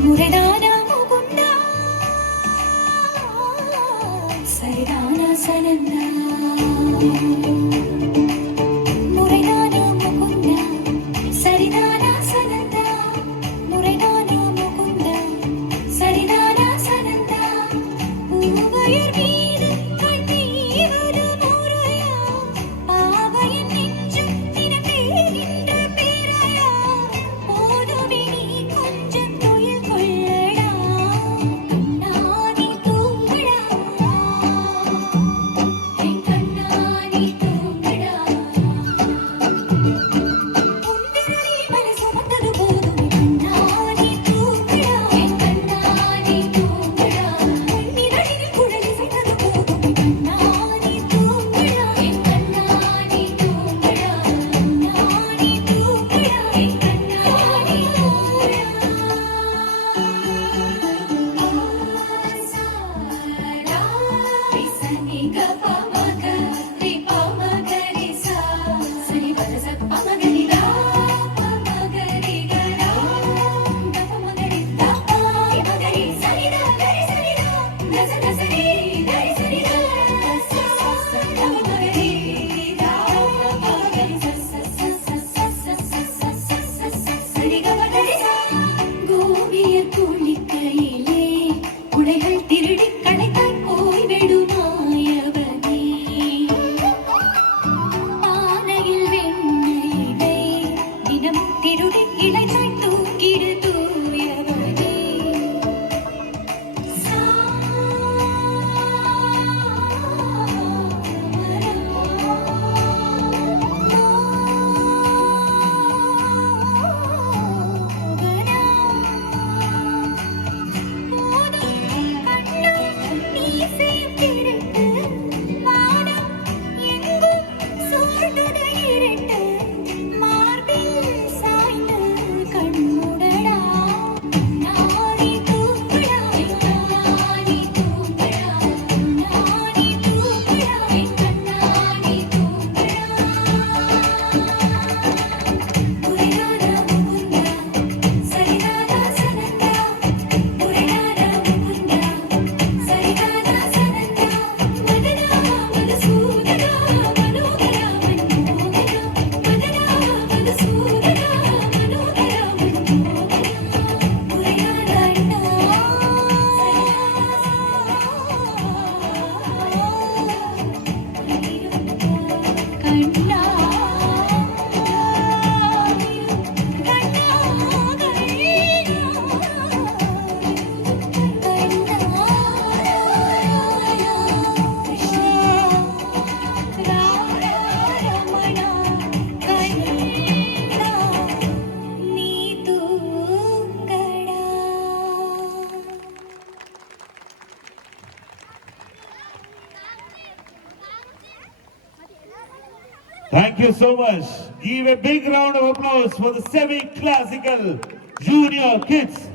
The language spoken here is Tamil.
முரடான முகுந்தா சரிதான சனந்தா முரடான முகுந்தா சரிதான சனந்தா முரடான முகுந்தா சரிதான சனந்தா பூவையர் மீது கண்ணீவது முறையா பாவையின் நெஞ்சும் தினத்தேகின்ற பேரையா போதுமே நீ கொஞ்சம் துயில் கொள்ளடா கண்ணாடி தூங்கடா என் கண்ணாடி தூங்கடா உன்விரலி மலை சுமந்தது போதும் கண்ணாடி தூங்கடா என் கண்ணாடி தூங்கடா உன்னிதழில் குழலி செய்தது போதும் கண்ணாடி தூங்கடா என் கண்ணாடி தூங்கடா கண்ணாடி தூங்கடா என் கண்ணாடி ஆசாரா ரிசனிக பமக ரிபமகரிசா சரி பதசத் பமகரிரா பமகரிகரா தபமகரிதா பமகரி சரிதா கரி சரிதா நச நசரி கரி சரிதா பமகரிதா பமகரி சரிகமகரிசா கோபியர் குளிக்கையிலே உடைகள் திருடி களைத்தாய் போய்விடுமாயவனே பானையில் வெண்ணெயிலே தினம் திருடி இளைத்தாய் தூக்கிடு தூயவனே Thank you so much. Give a big round of applause for the semi-classical junior kids.